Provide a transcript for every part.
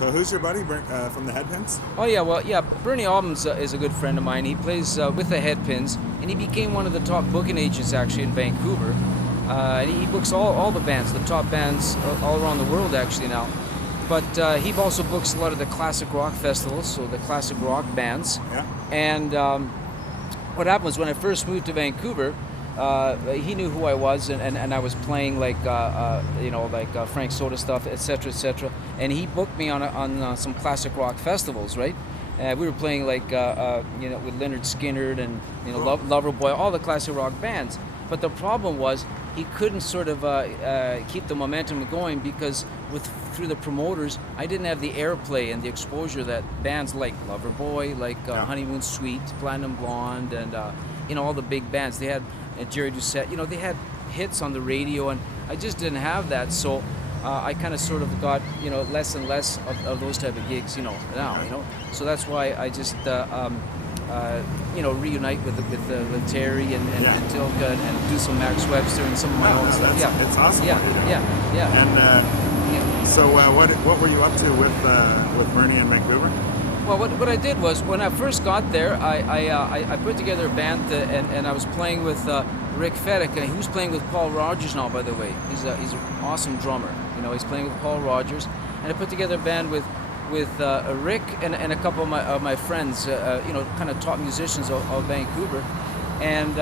So who's your buddy from the Headpins? Oh yeah, well yeah, Bernie Aubin is a good friend of mine. He plays with the Headpins, and he became one of the top booking agents actually in Vancouver. And he books all the bands, the top bands all around the world actually now. But he also books a lot of the classic rock festivals, so the classic rock bands. Yeah. And what happened was when I first moved to Vancouver, he knew who I was, and I was playing like Frank Soda stuff, etc., etc. And he booked me on some classic rock festivals, right? We were playing like with Leonard Skinner and cool. Loverboy, all the classic rock bands. But the problem was he couldn't sort of keep the momentum going because through the promoters, I didn't have the airplay and the exposure that bands like Loverboy, like Honeymoon Suite, Platinum Blonde, and all the big bands. They had Jerry Doucette, they had hits on the radio, and I just didn't have that. So I kind of sort of got less and less of those type of gigs now. So that's why I just reunite with Terry and Tilka and do some Max Webster and some of my own stuff. It's awesome. Yeah. And so what were you up to with Bernie in Vancouver? Well, what I did was when I first got there, I put together a band and I was playing with Rick Fedyk, and he was playing with Paul Rogers now. By the way, he's an awesome drummer. He's playing with Paul Rogers, and I put together a band with Rick and a couple of my friends, kind of top musicians of Vancouver. And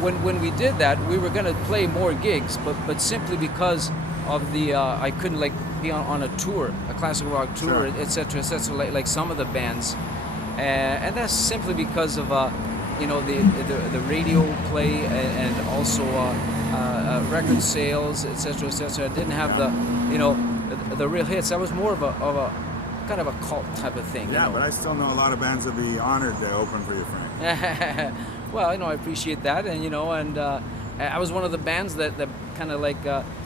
when we did that, we were going to play more gigs, but simply because of the I couldn't be on a tour, a classic rock tour, etc., like some of the bands, and that's simply because of the radio play and also record sales, etc., etc. I didn't have the real hits. That was more of a kind of a cult type of thing. Yeah, but I still know a lot of bands would be honored to open for you, Frank. Well, I appreciate that, and I was one of the bands that kind of like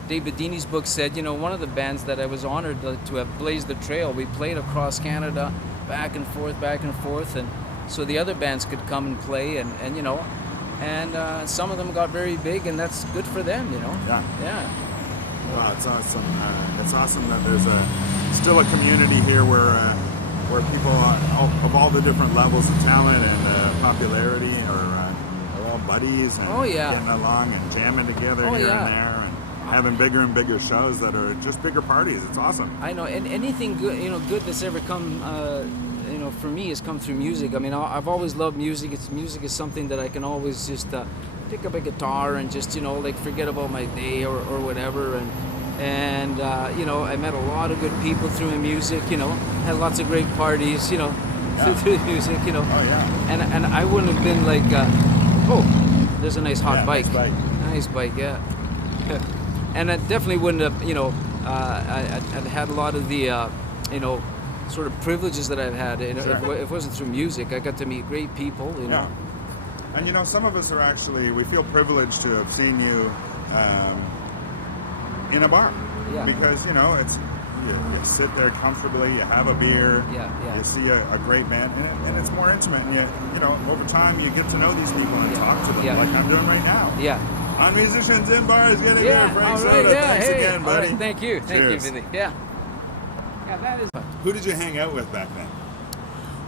David Dini's book said, one of the bands that I was honored to have blazed the trail. We played across Canada, back and forth, and so the other bands could come and play, and some of them got very big, and that's good for them, Yeah. Wow, it's awesome. It's awesome that there's still a community here where people of all the different levels of talent and popularity are all buddies and getting along and jamming together here and there and having bigger and bigger shows that are just bigger parties. It's awesome. I know, and anything good, good that's ever come, for me has come through music. I mean, I've always loved music. Music is something that I can always just pick up a guitar and just forget about my day or whatever, and I met a lot of good people through music. Had lots of great parties. Through music. Oh yeah. And I wouldn't have been like, there's a nice hot bike. Nice bike, yeah. And I definitely wouldn't have, I'd had a lot of the, sort of privileges that I've had. If it wasn't through music, I got to meet great people. Yeah. And some of us are actually, we feel privileged to have seen you in a bar. Yeah. Because, it's, you sit there comfortably, you have a beer, you see a great band, and it's more intimate. And over time you get to know these people and talk to them like I'm doing right now. Yeah. On Musicians in Bars, getting there, Frank Soda. Thanks again, buddy. Right, thank you, Fedyk. Yeah. Yeah, that is. Who did you hang out with back then?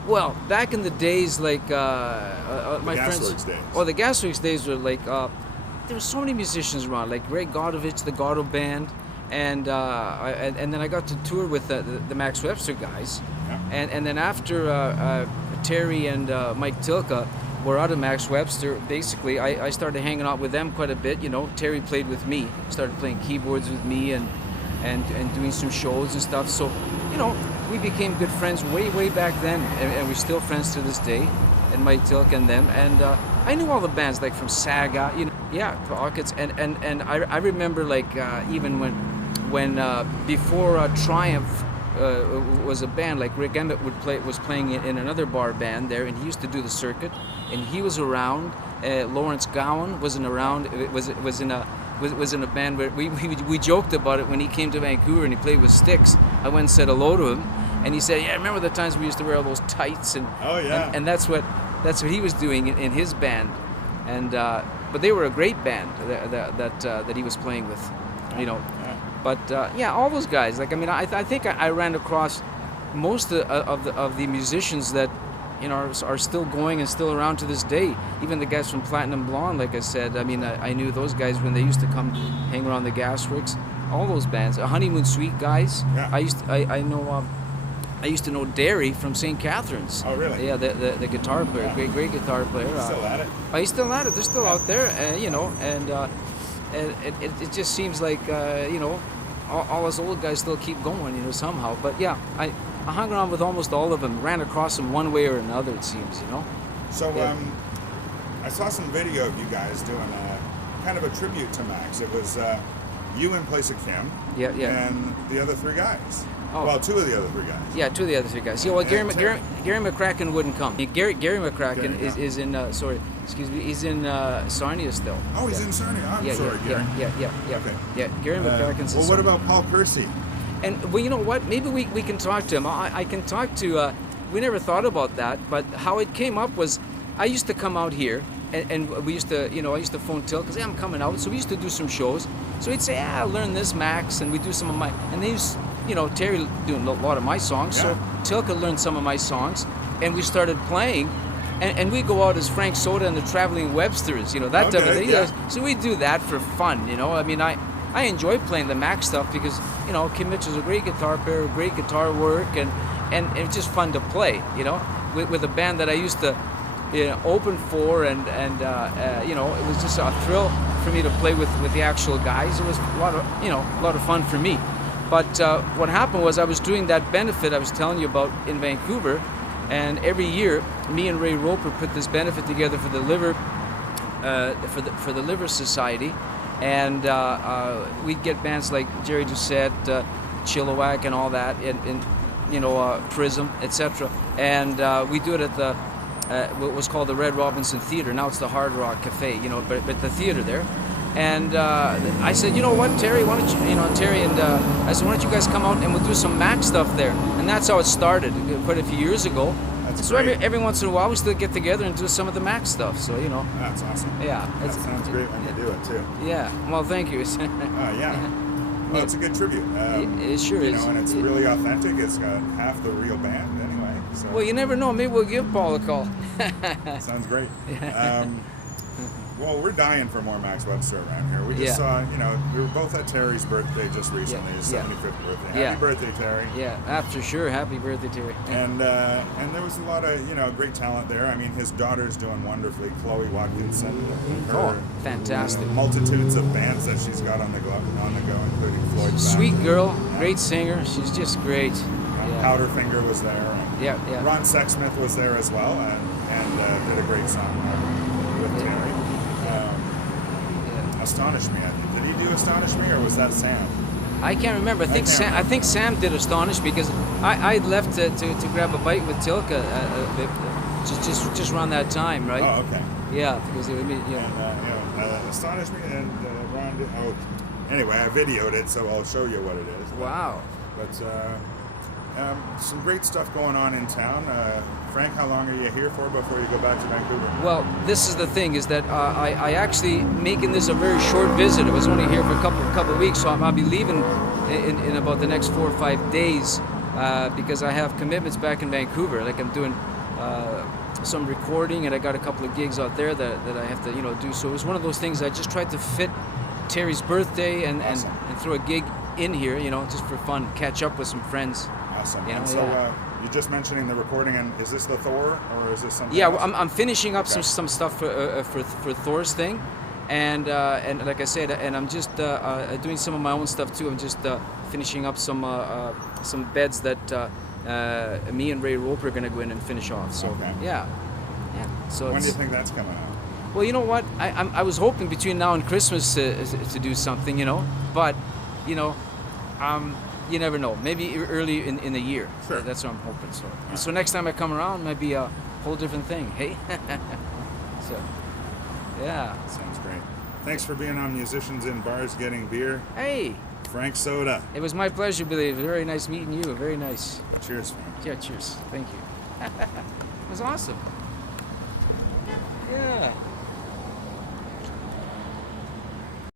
Well, back in the days, my friends. Gasworks days. Oh, the Gasworks days were there were so many musicians around, like Ray Godovich, the Gordo Band, and then I got to tour with the Max Webster guys, and then after Terry and Mike Tilka were out of Max Webster, basically I started hanging out with them quite a bit. Terry played with me, started playing keyboards with me, and doing some shows and stuff. So, we became good friends way back then, and we're still friends to this day. And Mike Tilk and them, and I knew all the bands like from Saga, Pockets, and I remember even when before Triumph was a band, like Rick Emmett was playing in another bar band there, and he used to do the circuit, and he was around. Lawrence Gowan wasn't around. Was in a band where we joked about it when he came to Vancouver and he played with Styx. I went and said hello to him, and he said, "Yeah, I remember the times we used to wear all those tights and and that's what he was doing in his band, and but they were a great band that he was playing with, But yeah, all those guys. Like I mean, I think I ran across most of the musicians that are still going and still around to this day. Even the guys from Platinum Blonde, like I said. I mean, I knew those guys when they used to come hang around the Gasworks. All those bands, Honeymoon Suite guys. Yeah. I used to know Derry from St. Catharines. Oh, really? Yeah, the guitar player, Yeah. great guitar player. Still at it? He's still at it. They're still out there, and it just seems like all us old guys still keep going, somehow. But yeah, I hung around with almost all of them, ran across them one way or another, it seems, So Yeah. I saw some video of you guys doing kind of a tribute to Max. It was you in place of Kim, Yeah. and the other three guys. Oh. Well, two of the other three guys. Yeah, two of the other three guys. Yeah, well, Gary Terry. McCracken wouldn't come. Gary McCracken Gary, is in he's in Sarnia still. Oh, he's Yeah. in Sarnia. I'm Yeah, sorry, Gary. yeah. Okay. Yeah, Gary McCracken's in Well, what Sarnia. about Paul Percy? And well, you know what? Maybe we can talk to him. I can talk to. We never thought about that, but how it came up was, I used to come out here, and we used to, I used to phone Till because I'm coming out, so we used to do some shows. So he'd say, I learn this, Max, and we do some of my, and they used, Terry doing a lot of my songs, so Till could learn some of my songs, and we started playing. And we go out as Frank Soda and the Traveling Websters, that type of thing. yeah. So we do that for fun, I mean, I enjoy playing the Mac stuff because, Kim Mitchell's a great guitar player, great guitar work, and it's just fun to play, with a band that I used to open for, and it was just a thrill for me to play with the actual guys. It was a lot of fun for me. But what happened was I was doing that benefit I was telling you about in Vancouver, and every year me and Ray Roper put this benefit together for the liver for the Liver Society. And we'd get bands like Jerry Doucette, Chilliwack, and all that, and Prism, etc. And we do it at the what was called the Red Robinson Theater. Now it's the Hard Rock Cafe, but the theater there. And I said, you know what, Terry, why don't you, Terry and I said, why don't you guys come out and we'll do some Mac stuff there? And that's how it started, quite a few years ago. That's so great. every once in a while we still get together and do some of the Mac stuff. So That's awesome. Yeah, That sounds great when you do it too. Yeah, well, thank you. Yeah. Well, it's a good tribute. It sure is. And it's really authentic. It's got half the real band anyway. So. Well, you never know. Maybe we'll give Paul a call. Sounds great. Well, we're dying for more Max Webster around here. We just saw, we were both at Terry's birthday just recently, his 75th birthday. Happy birthday, Terry. Yeah, after sure. Happy birthday, Terry. And there was a lot of, great talent there. I mean, his daughter's doing wonderfully, Chloe Watkinson. Her, fantastic. Multitudes of bands that she's got on the go, including Floyd. Sweet Factory. girl, great singer. She's just great. Powderfinger was there. And Yeah. Ron Sexsmith was there as well, and did a great song with Terry. Astonish Me. Did he do Astonish Me, or was that Sam? I can't remember. I think Sam did Astonish because I left to grab a bite with Tilka just around that time, right? Oh, okay. Yeah, because they would meet. And, Astonish Me and Ron did. Oh, anyway, I videoed it, so I'll show you what it is. Wow. But some great stuff going on in town. Frank, how long are you here for before you go back to Vancouver? Well, this is the thing, is that I actually making this a very short visit. I was only here for a couple of weeks, so I'll be leaving in about the next 4 or 5 days because I have commitments back in Vancouver. Like I'm doing some recording, and I got a couple of gigs out there that I have to do. So it was one of those things I just tried to fit Terry's birthday and throw a gig in here, just for fun, catch up with some friends. Awesome. And so you're just mentioning the recording, and is this the THOR, or is this something Yeah, else? I'm finishing up some stuff for Thor's thing, and like I said, and I'm just doing some of my own stuff too. I'm just finishing up some beds that me and Ray Roper are going to go in and finish off. So yeah. So when do you think that's coming out? Well, you know what? I was hoping between now and Christmas to do something, but you never know. Maybe early in the year. Sure. That's what I'm hoping. So next time I come around, it might be a whole different thing. Hey. So, yeah. Sounds great. Thanks for being on Musicians in Bars Getting Beer. Hey. Frank Soda. It was my pleasure, Billy. It was very nice meeting you. Very nice. Cheers, Frank. Yeah. Cheers. Thank you. It was awesome. Yeah.